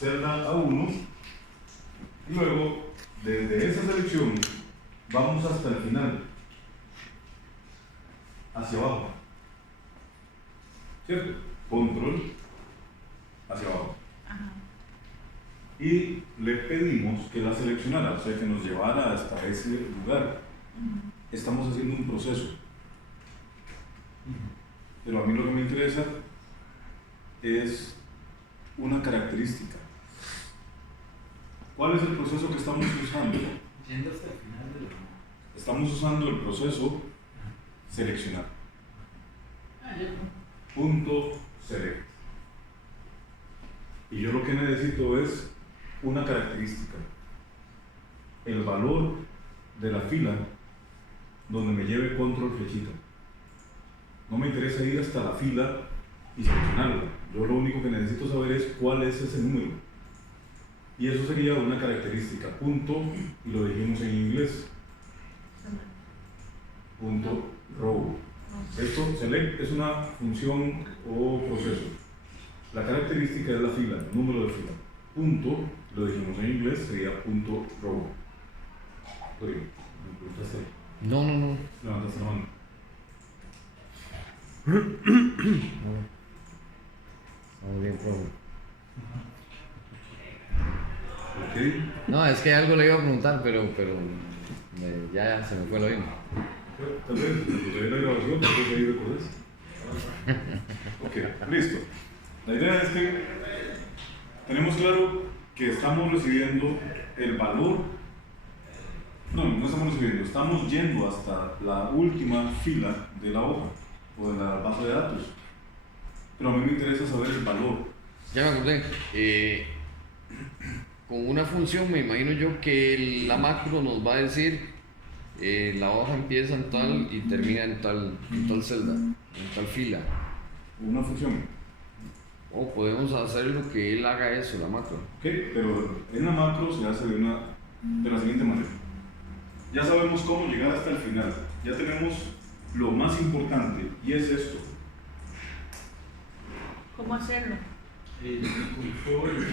celda A1, y luego desde esa selección vamos hasta el final, hacia abajo, ¿cierto? Control hacia abajo. Ajá. Y le pedimos que la seleccionara, o sea, que nos llevara hasta ese lugar. Estamos haciendo un proceso. Pero a mí lo que me interesa es una característica. ¿Cuál es el proceso que estamos usando? Yendo hasta el final de la... Estamos usando el proceso seleccionar. Ya. Punto select. Y yo lo que necesito es una característica. El valor de la fila donde me lleve control flechita. No me interesa ir hasta la fila y seleccionarla. Yo lo único que necesito saber es cuál es ese número. Y eso sería una característica. Punto, y lo dijimos en inglés. Punto row. Esto, select, es una función o proceso. La característica es la fila, el número de fila. Punto, lo dijimos en inglés, sería punto row. Oye, ¿me preguntaste? No. Levantaste la mano. Estamos bien, profe. Ok. No, es que algo le iba a preguntar, pero ya se me fue lo mismo. Tal vez, después de la grabación, tal vez ahí recordés. Ok, listo. La idea es que tenemos claro que estamos recibiendo el valor. No estamos recibiendo, estamos yendo hasta la última fila de la hoja o de la base de datos. Pero a mí me interesa saber el valor. Ya me acordé. Con una función me imagino yo que la macro nos va a decir la hoja empieza en tal y termina en tal celda, en tal fila. Una función. O podemos hacer lo que él haga eso, la macro. Ok, pero en la macro se hace de la siguiente manera. Ya sabemos cómo llegar hasta el final. Ya tenemos lo más importante y es esto. ¿Cómo hacerlo? Control.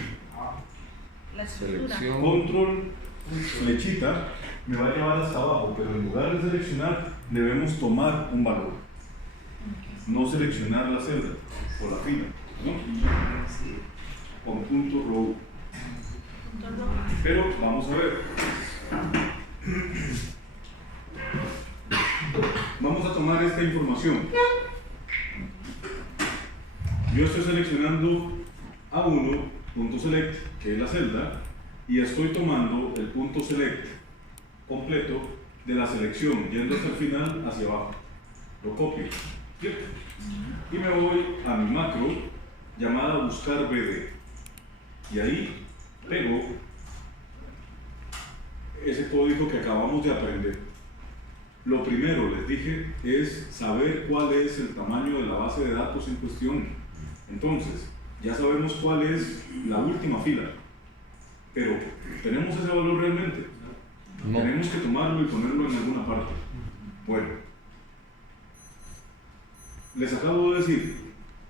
La estructura. Selección. Control flechita me va a llevar hasta abajo, pero en lugar de seleccionar debemos tomar un valor, no seleccionar la celda o la fila, ¿no? Con punto row. Punto rojo. Pero vamos a ver. Vamos a tomar esta información. Yo estoy seleccionando A1, punto select, que es la celda, y estoy tomando el punto select completo de la selección, yendo hasta el final hacia abajo. Lo copio. ¿Cierto? Y me voy a mi macro llamada buscar BD. Y ahí pego ese código que acabamos de aprender. Lo primero, les dije, es saber cuál es el tamaño de la base de datos en cuestión. Entonces, ya sabemos cuál es la última fila, pero ¿tenemos ese valor realmente? No. Tenemos que tomarlo y ponerlo en alguna parte. Bueno, les acabo de decir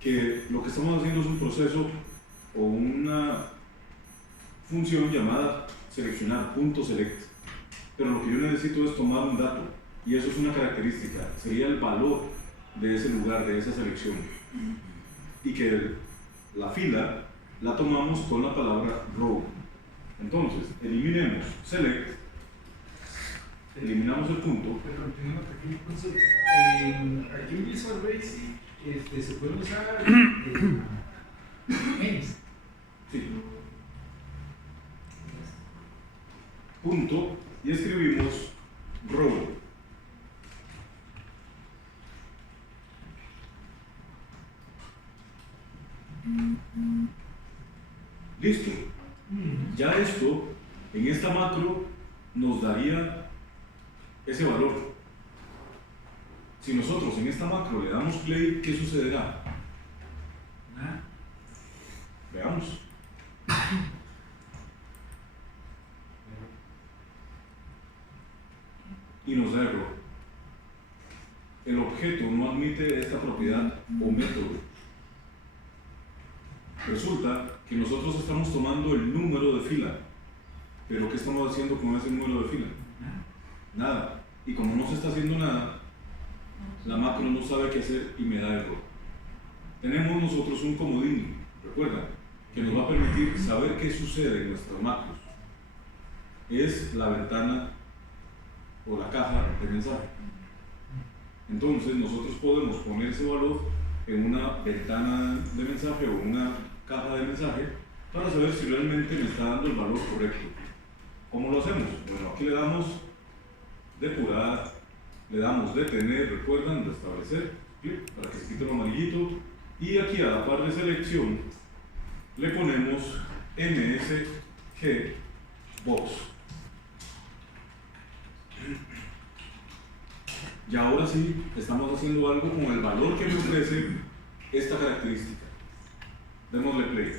que lo que estamos haciendo es un proceso o una función llamada seleccionar, punto select. Pero lo que yo necesito es tomar un dato, y eso es una característica, sería el valor de ese lugar, de esa selección. Y que la fila la tomamos con la palabra row. Entonces, eliminemos select, eliminamos el punto. Pero tengo una pequeña consulta. Aquí en Visual Basic se puede usar names. Sí. Punto, y escribimos row. Listo. Ya esto, en esta macro, nos daría ese valor. Si nosotros en esta macro le damos play, ¿qué sucederá? Nada. Veamos. Y nos da error. El objeto no admite esta propiedad o método. Resulta que nosotros estamos tomando el número de fila. Pero ¿qué estamos haciendo con ese número de fila? Nada. Y como no se está haciendo nada, la macro no sabe qué hacer y me da error. Tenemos nosotros un comodín, recuerda, que nos va a permitir saber qué sucede en nuestras macros. Es la ventana o la caja de mensaje. Entonces nosotros podemos poner ese valor en una ventana de mensaje o una caja de mensaje para saber si realmente me está dando el valor correcto. ¿Cómo lo hacemos? Bueno, aquí le damos depurar, le damos detener, recuerdan, restablecer, clic, para que se quite lo amarillito, y aquí a la par de selección le ponemos MSG Box. Y ahora sí estamos haciendo algo con el valor que me ofrece esta característica. Démosle play.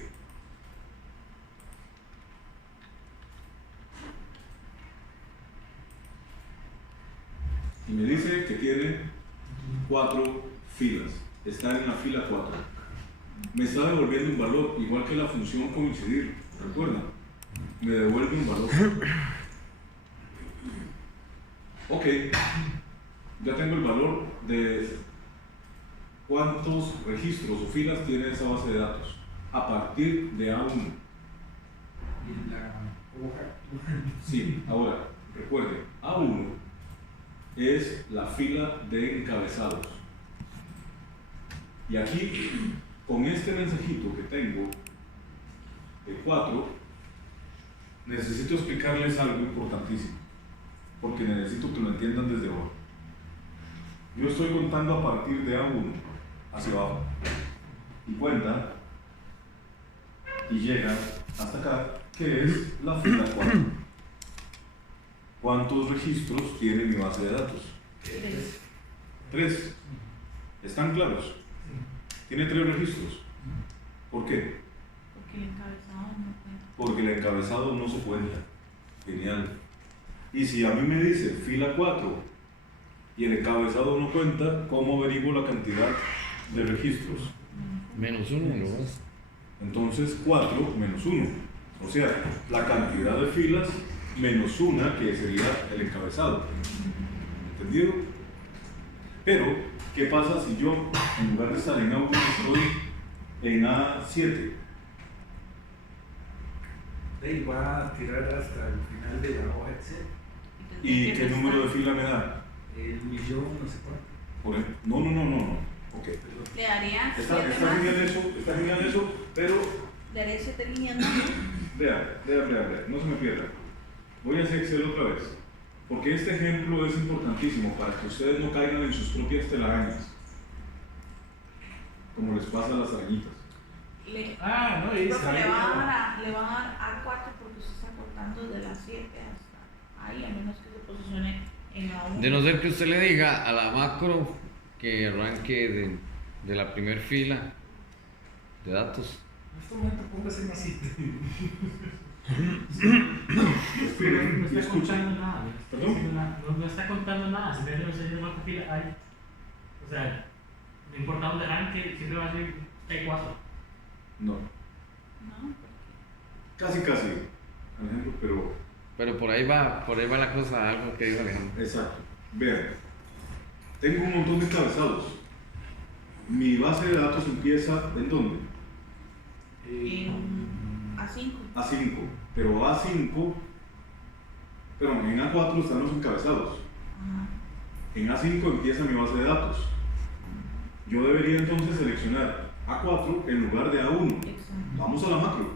Y me dice que tiene 4 filas. Está en la fila 4. Me está devolviendo un valor, igual que la función coincidir. ¿Recuerdan? Me devuelve un valor. Ok. Ya tengo el valor de cuántos registros o filas tiene esa base de datos a partir de A1. Y la hoja. Sí, ahora, recuerden, A1 es la fila de encabezados. Y aquí, con este mensajito que tengo de 4, necesito explicarles algo importantísimo, porque necesito que lo entiendan desde ahora. Yo estoy contando a partir de A1 hacia abajo y cuenta y llega hasta acá, que es la fila 4. ¿Cuántos registros tiene mi base de datos? 3. ¿Están claros? Tiene 3 registros. ¿Por qué? Porque el encabezado no cuenta. Porque el encabezado no se cuenta. Genial. Y si a mí me dice fila 4 y el encabezado no cuenta, ¿cómo averiguo la cantidad de registros? -1, ¿no? Entonces 4 menos 1. O sea, la cantidad de filas menos una, que sería el encabezado. ¿Entendido? Pero, ¿qué pasa si yo, en lugar de estar en A1, estoy en A7? De ahí va a tirar hasta el final de la hoja Excel. ¿Y qué número de fila me da? El millón, no sé cuánto. Por ejemplo, no. Ok. Le daría Está 7 más. genial eso, pero Le daría 7 líneas más. vea, no se me pierda. Voy a hacer Excel otra vez, porque este ejemplo es importantísimo para que ustedes no caigan en sus propias telarañas, como les pasa a las arañitas. No, es Profe, le va a dar A4 porque usted está cortando desde las 7 hasta ahí, a menos que se posicione en A1. De no ser que usted le diga a la macro que arranque de la primer fila de datos. En este momento póngase más simple. Respiren No y está escuchen. contando nada. ¿Perdón? No está contando nada. Si no se llama fila hay. O sea, no importa dónde arranque, siempre va a ser hay 4. No, No, casi, Alejandro, Pero por ahí va la cosa, algo que dijo Alejandro. exacto. Vean, tengo un montón de encabezados. Mi base de datos empieza ¿en dónde? en A5. A5, pero A5, pero en A4 están los encabezados. Ajá. En A5 empieza mi base de datos. Yo debería entonces seleccionar A4 en lugar de A1. Exacto. Vamos a la macro.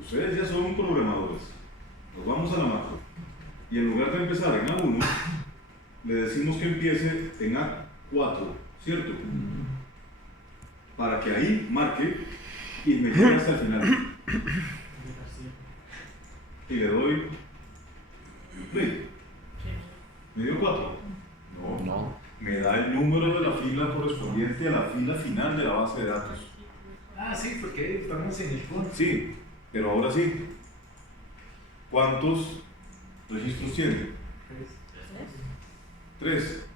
Ustedes ya son programadores. Nos vamos a la macro. Y en lugar de empezar en A1, le decimos que empiece en A4, ¿cierto? Para que ahí marque y me llegue hasta el final. Y le doy play. ¿Me dio 4? No. Me da el número de la fila correspondiente a la fila final de la base de datos. Sí, porque estamos en el fondo. Sí, pero ahora sí. ¿Cuántos registros tiene? 3.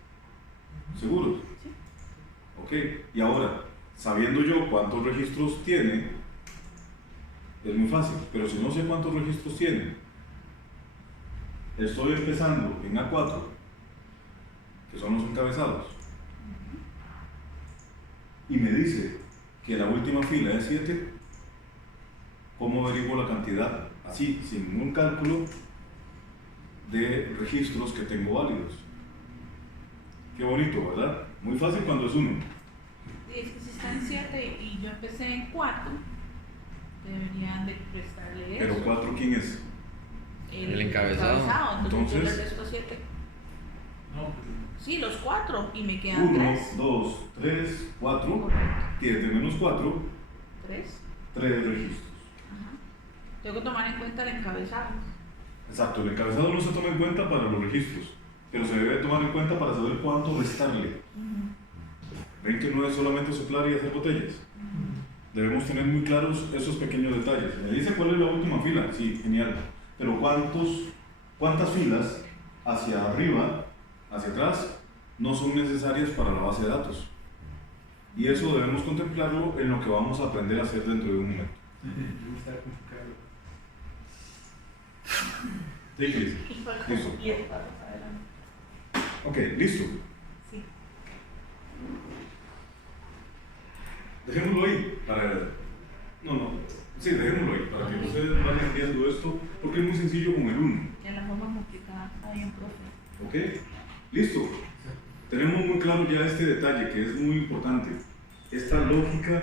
¿Seguros? Sí. Ok, y ahora, sabiendo yo cuántos registros tiene, es muy fácil, pero si no sé cuántos registros tiene, estoy empezando en A4, que son los encabezados, y me dice que la última fila es 7, ¿cómo averiguo la cantidad? Así, sin ningún cálculo de registros que tengo válidos. Qué bonito, ¿verdad? Muy fácil cuando es 1. Y es que si está en 7 y yo empecé en 4, deberían de prestarle eso. Pero 4, ¿quién es? El encabezado. Entonces yo le Entonces, resto 7. No, pues, Sí, los 4 y me quedan 1, 3. 2, 3, 4, Correcto. 7 menos 4, 3. 3 registros. Ajá. Tengo que tomar en cuenta el encabezado. Exacto, el encabezado no se toma en cuenta para los registros, pero se debe tomar en cuenta para saber cuánto restarle. Ven que no es solamente soplar y hacer botellas. Debemos tener muy claros esos pequeños detalles. Me dice cuál es la última fila, sí, genial. Pero ¿cuántas filas hacia arriba, hacia atrás, no son necesarias para la base de datos? Y eso debemos contemplarlo en lo que vamos a aprender a hacer dentro de un momento. está complicado. Sí, Cris. Y para Listo. y el paso adelante. Ok, listo. Sí. Dejémoslo ahí para... Sí, dejémoslo ahí para que ustedes vayan viendo esto, porque es muy sencillo con el 1. Que la forma multiplicada está bien, profe. ¿Ok? Listo. Tenemos muy claro ya este detalle que es muy importante. Esta lógica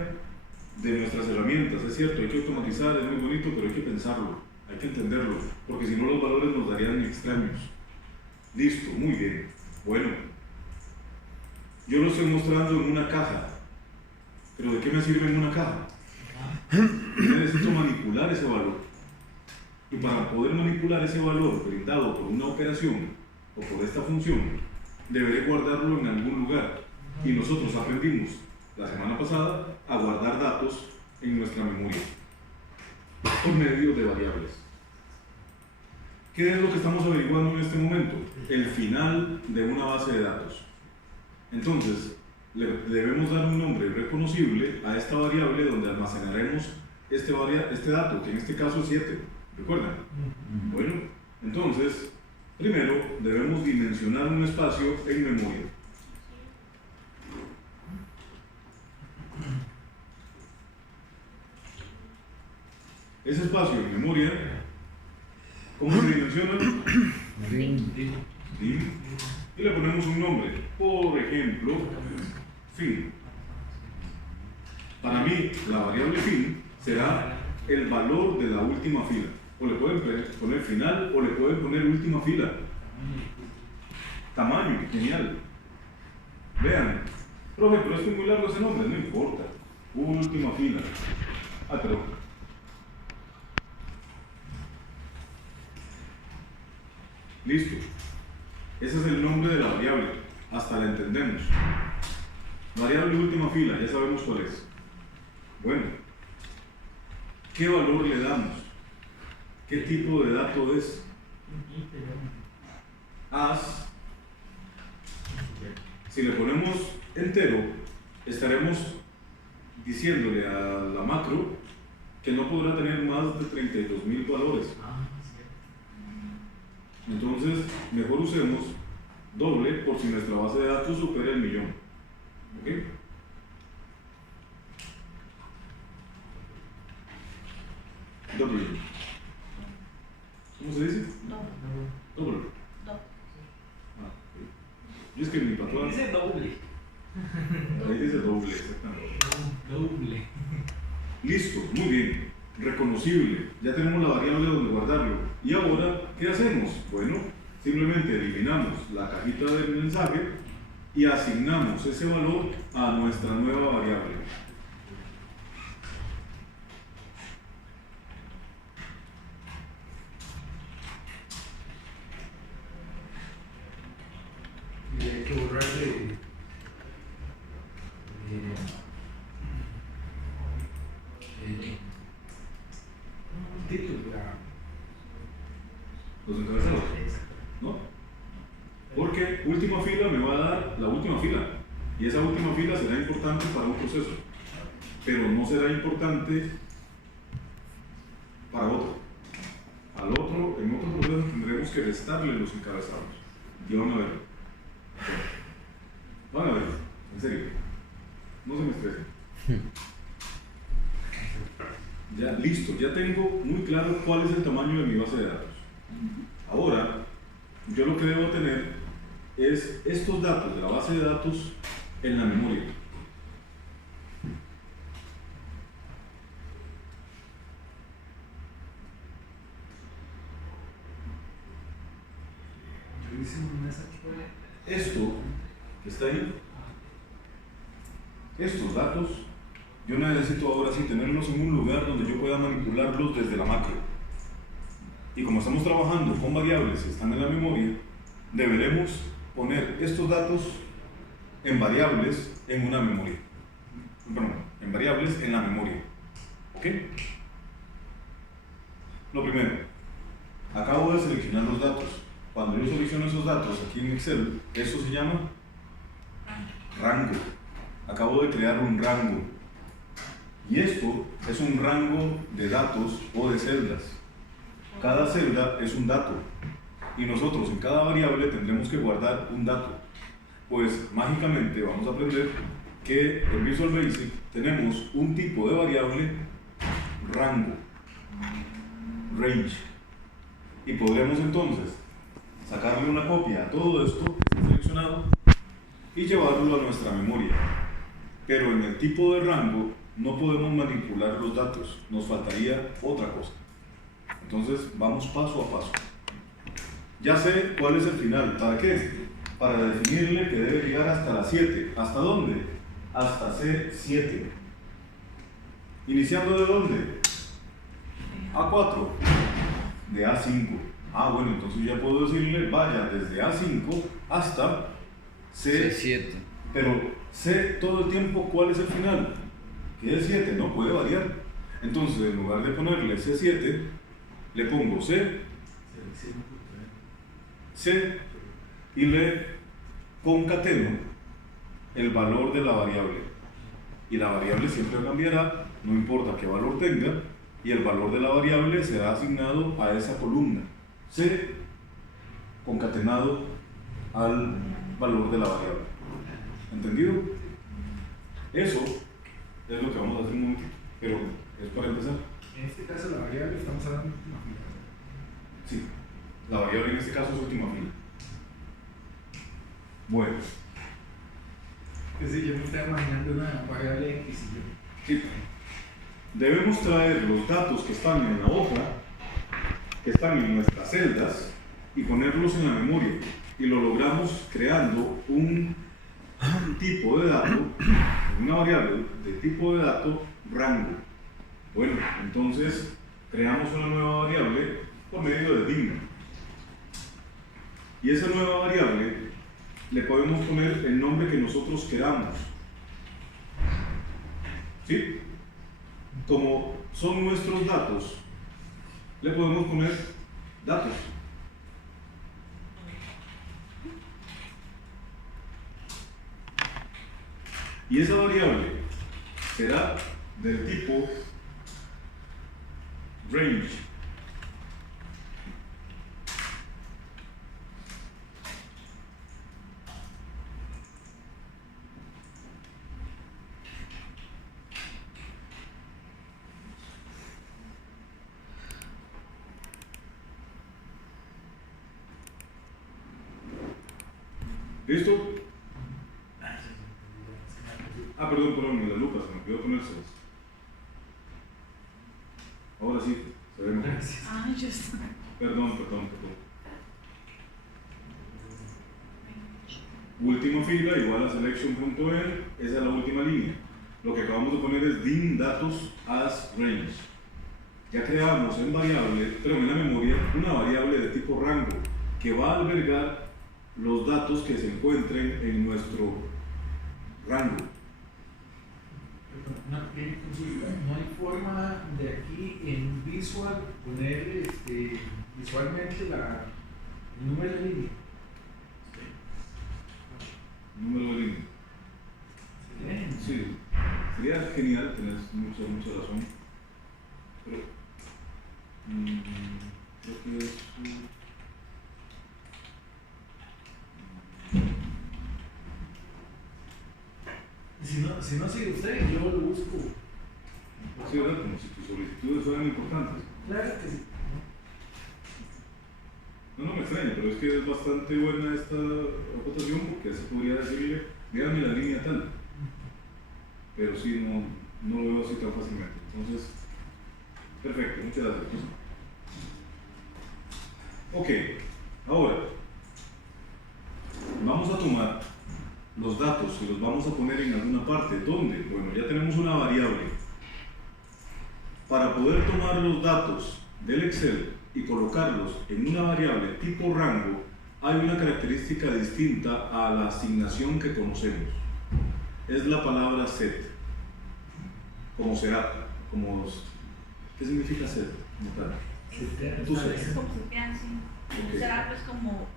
de nuestras herramientas. Es cierto, hay que automatizar, es muy bonito, pero hay que pensarlo, hay que entenderlo, porque si no los valores nos darían extraños. Listo, muy bien. Bueno, yo lo estoy mostrando en una caja, pero ¿de qué me sirve en una caja? Yo necesito manipular ese valor. Y para poder manipular ese valor brindado por una operación o por esta función, deberé guardarlo en algún lugar. Y nosotros aprendimos la semana pasada a guardar datos en nuestra memoria por medio de variables. ¿Qué es lo que estamos averiguando en este momento? El final de una base de datos. Entonces, le debemos dar un nombre reconocible a esta variable donde almacenaremos este dato, que en este caso es 7. ¿Recuerdan? Bueno, entonces, primero debemos dimensionar un espacio en memoria. Ese espacio en memoria, ¿cómo se dimensiona? Dim. Dim. Y le ponemos un nombre. Por ejemplo, fin. Para mí, la variable fin será el valor de la última fila. O le pueden poner final o le pueden poner última fila. Tamaño, genial. Vean, profe, pero es que es muy largo ese nombre, no importa. Última fila. Ah, pero listo. Ese es el nombre de la variable. Hasta la entendemos. Variable última fila, ya sabemos cuál es. Bueno, ¿qué valor le damos? ¿Qué tipo de dato es? As. Si le ponemos entero, estaremos diciéndole a la macro que no podrá tener más de 32.000 valores. Entonces, mejor usemos doble por si nuestra base de datos supera el 1.000.000. ¿Ok? Doble. ¿Cómo se dice? Doble. Ah, ok. Yo escribí para todas. Dice doble. Ahí dice doble, exactamente. Doble. Listo, muy bien. Reconocible. Ya tenemos la variable donde guardarlo. ¿Y ahora qué hacemos? Bueno, simplemente eliminamos la cajita del mensaje y asignamos ese valor a nuestra nueva variable. Y hay que borrarle un título. Los encabezados, ¿no? Porque última fila me va a dar la última fila. Y esa última fila será importante para un proceso. Pero no será importante que restarle los encabezados. Y van a verlo. Van a verlo, en serio. No se me estresen. Ya, listo, ya tengo muy claro cuál es el tamaño de mi base de datos. Ahora, yo lo que debo tener es estos datos de la base de datos en la memoria. Yo hice un mensaje. Esto que está ahí, estos datos, yo necesito ahora sí tenerlos en un lugar donde yo pueda manipularlos desde la macro. Y como estamos trabajando con variables que están en la memoria, deberemos poner estos datos en variables en una memoria. Perdón, en variables en la memoria. ¿Ok? Lo primero, acabo de seleccionar los datos. Cuando yo selecciono esos datos aquí en Excel, eso se llama rango. Acabo de crear un rango. Y esto es un rango de datos o de celdas. Cada celda es un dato. Y nosotros en cada variable tendremos que guardar un dato. Pues mágicamente vamos a aprender que en Visual Basic tenemos un tipo de variable rango, range. Y podremos entonces sacarle una copia a todo esto que está seleccionado y llevarlo a nuestra memoria. Pero en el tipo de rango no podemos manipular los datos, nos faltaría otra cosa. Entonces vamos paso a paso. Ya sé cuál es el final. ¿Para qué? Para definirle que debe llegar hasta la 7. ¿Hasta dónde? Hasta C7. ¿Iniciando de dónde? A4. De A5. Ah, bueno, entonces ya puedo decirle, vaya desde A5 hasta C7. Pero sé todo el tiempo cuál es el final. Que es 7, no puede variar. Entonces, en lugar de ponerle C7, le pongo C y le concateno el valor de la variable. Y la variable siempre cambiará, no importa qué valor tenga, y el valor de la variable será asignado a esa columna. C concatenado al valor de la variable. ¿Entendido? Eso es lo que vamos a hacer un momentito, pero es para empezar. En este caso, la variable estamos hablando de última fila. Sí, la variable en este caso es última fila. Bueno. Es decir, yo me estaba imaginando una variable X y yo. Sí. Debemos traer los datos que están en la hoja, que están en nuestras celdas, y ponerlos en la memoria. Y lo logramos creando un tipo de dato, una variable de tipo de dato rango. Bueno, entonces creamos una nueva variable por medio de dim. Y esa nueva variable le podemos poner el nombre que nosotros queramos. ¿Sí? Como son nuestros datos, le podemos poner datos. Y esa variable será del tipo range. ¿Listo? Ah, perdón, en la lupa se me olvidó ponérselas. Ahora sí, se ve mejor. Ay, yo sé. Perdón. Última fila igual a selection.end, esa es la última línea. Lo que acabamos de poner es dim datos as range. Ya creamos en variable, pero en la memoria, una variable de tipo rango que va a albergar los datos que se encuentren en nuestro rango. No hay forma de aquí en Visual poner visualmente el número de línea. Número de línea. Sí, sería genial, tienes mucha razón. Pero creo que es si no sigue usted, yo lo busco. Sí, ¿verdad? Como si tus solicitudes fueran importantes. Claro que sí. No me extraña, pero es que es bastante buena esta acotación porque así podría decirle, dígame la línea tal. Pero sí, no lo veo así tan fácilmente. Entonces, perfecto, muchas gracias. Ok, ahora vamos a tomar los datos y los vamos a poner en alguna parte. ¿Dónde? Bueno, ya tenemos una variable. Para poder tomar los datos del Excel y colocarlos en una variable tipo rango, hay una característica distinta a la asignación que conocemos. Es la palabra set, como será, ¿qué significa set? Tú set. Es como setear, sí. Ok. Será pues como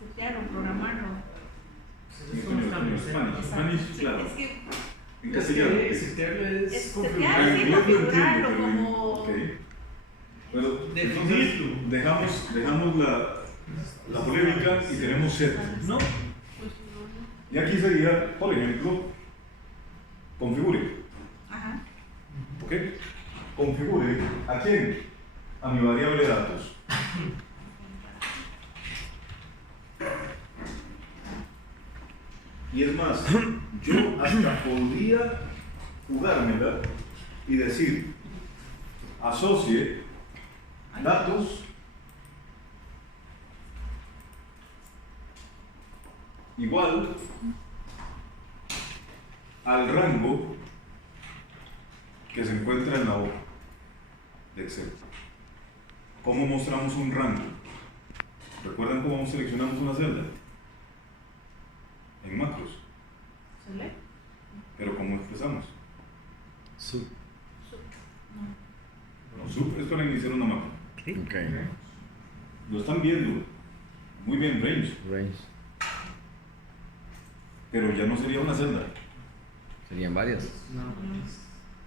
setear o programarlo. En Esos son los español, cambios, en Spanish, claro. Es que En castellano. Es que setearlo es Es configurar. setear, sí, Yo lo entiendo, configurarlo pero- como... ok. Pero Definirlo. entonces dejamos la polémica y tenemos set. No, Pues, Y aquí sería, por ejemplo, configure. ajá. ¿Ok? Configure ¿a quién? A mi variable de datos. Y es más, yo hasta podría jugármela y decir, asocie datos igual al rango que se encuentra en la hoja de Excel. ¿Cómo mostramos un rango? ¿Recuerdan cómo seleccionamos una celda? En macros. ¿Se lee? Pero ¿cómo expresamos? Sub. No. Sub es para iniciar una macro. Ok. Lo están viendo. Muy bien, range. Range. Pero ya no sería una celda. Serían varias. No,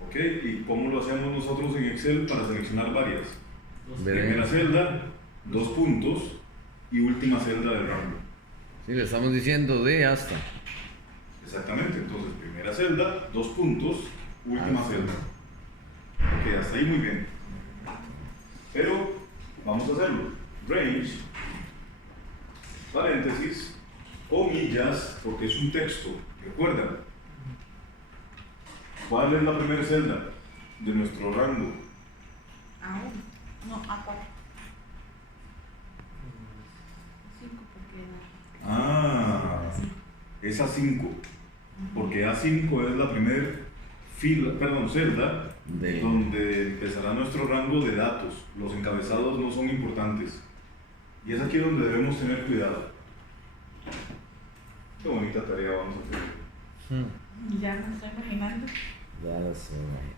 ¿Ok? ¿Y cómo lo hacemos nosotros en Excel para seleccionar varias? dos. Ve- Primera celda, 2 puntos y última celda del rango. Sí, le estamos diciendo de hasta. Exactamente, entonces primera celda, 2 puntos, última Ah, sí. celda. Ok, hasta ahí muy bien. Pero vamos a hacerlo. Range, paréntesis, comillas, porque es un texto. ¿Recuerdan? ¿Cuál es la primera celda de nuestro rango? A1. No, A4. 5 porque Ah, es A5, porque A5 es la primera celda De- donde empezará nuestro rango de datos. Los encabezados no son importantes. Y es aquí donde debemos tener cuidado. Qué bonita tarea vamos a hacer. ya me estoy imaginando. That's alright.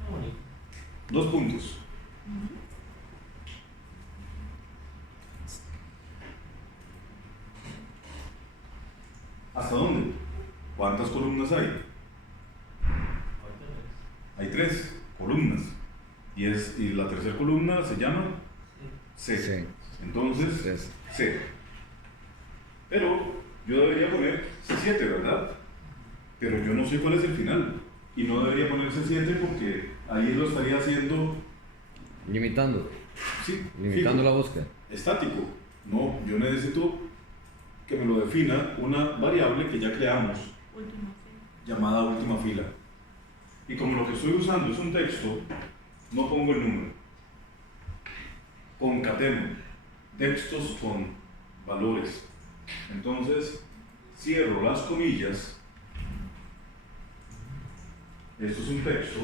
Está bonito. 2 puntos. ¿Hasta dónde? ¿Cuántas columnas hay? Ahorita ves. Hay 3 columnas. Y la tercera columna se llama C. Sí. Entonces, Tres. C. Pero yo debería poner C7, ¿verdad? Pero yo no sé cuál es el final. Y no debería poner C7 porque ahí lo estaría haciendo, Limitando. sí, Limitando fijo, la búsqueda. estático. No, yo necesito que me lo defina una variable que ya creamos, Última fila. llamada última fila. Y como lo que estoy usando es un texto, no pongo el número. Concateno textos con valores. Entonces, cierro las comillas. Esto es un texto.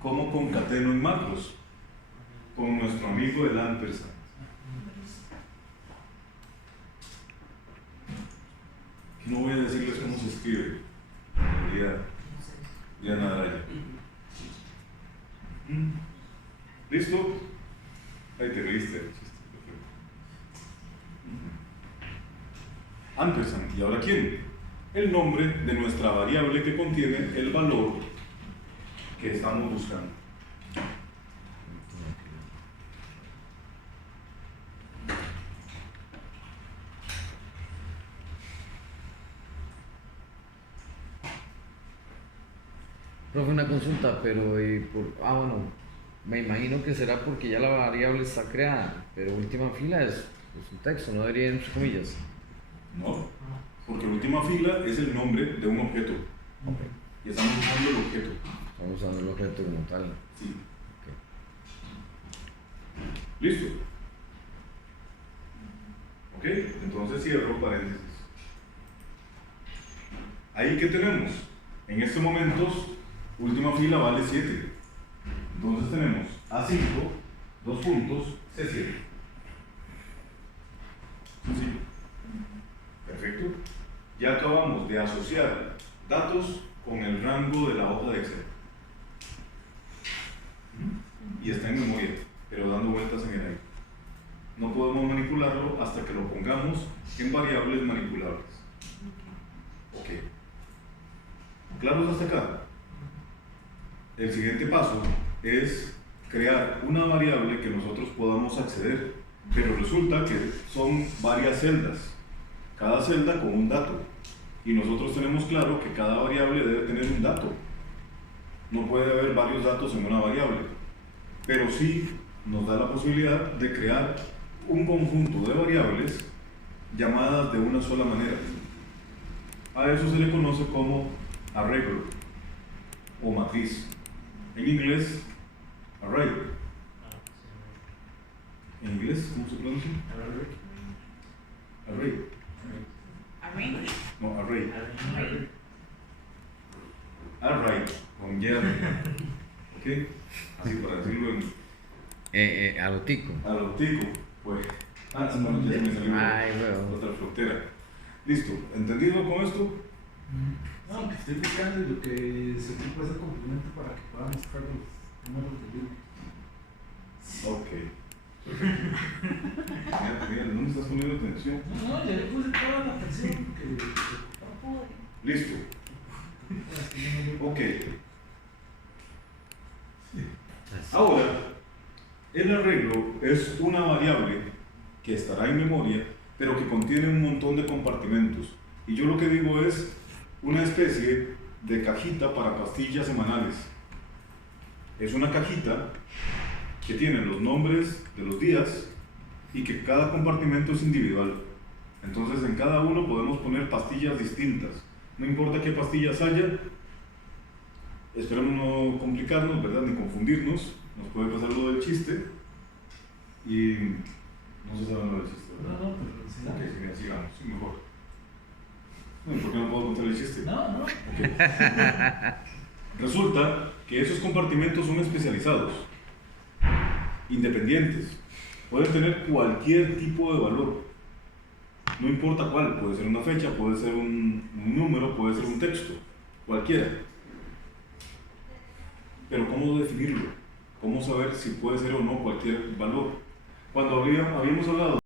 ¿Cómo concateno en macros? Con nuestro amigo el ampersand. Que no voy a decirles cómo se escribe. Diana Araya. ¿Listo? Ahí te reíste el chiste. Perfecto. Ampersand. ¿Y ahora quién? El nombre de nuestra variable que contiene el valor que estamos buscando. consulta, pero bueno, me imagino que será porque ya la variable está creada, pero última fila es un texto, no debería ir entre comillas. No, porque la última fila es el nombre de un objeto. Y estamos usando el objeto. Estamos usando el objeto como tal. Sí. Ok. ¿Listo? Ok, entonces cierro paréntesis. Ahí que tenemos, en estos momentos, última fila vale 7. Entonces tenemos A5, 2 puntos, C7. Sencillo. Perfecto. Ya acabamos de asociar datos con el rango de la hoja de Excel. Y está en memoria, pero dando vueltas en el aire. No podemos manipularlo hasta que lo pongamos en variables manipulables. Ok. ¿Claros hasta acá? El siguiente paso es crear una variable que nosotros podamos acceder, pero resulta que son varias celdas, cada celda con un dato, y nosotros tenemos claro que cada variable debe tener un dato. No puede haber varios datos en una variable, pero sí nos da la posibilidad de crear un conjunto de variables llamadas de una sola manera. A eso se le conoce como arreglo o matriz. En inglés, array. ¿En inglés cómo se pronuncia? Array. Arrange. No, array. Array. Array, con Y. ¿Ok? Así para decirlo A lo tico. a lo tico. Pues, bueno, ya se me salió Ay, bueno. otra frontera. Listo, ¿entendido con esto? No, que estoy buscando lo que se ocupa es el complemento para que pueda mostrar los números de línea. Ok. Mira, no me estás poniendo atención. No, ya le puse toda la atención que No pude. Listo. Ok. Ahora, el arreglo es una variable que estará en memoria, pero que contiene un montón de compartimentos. Y yo lo que digo es una especie de cajita para pastillas semanales. Es una cajita que tiene los nombres de los días y que cada compartimento es individual. Entonces en cada uno podemos poner pastillas distintas. No importa qué pastillas haya, esperemos no complicarnos, ¿verdad? Ni confundirnos. Nos puede pasar lo del chiste y no se sabe lo del chiste, ¿verdad? No, pero sí. Ok, genial, sigamos, sí, mejor. No, ¿por qué no puedo contar el chiste? No. Ok. Resulta que esos compartimentos son especializados, independientes, pueden tener cualquier tipo de valor, no importa cuál, puede ser una fecha, puede ser un número, puede ser un texto, cualquiera. Pero ¿cómo definirlo? ¿Cómo saber si puede ser o no cualquier valor? Cuando habíamos hablado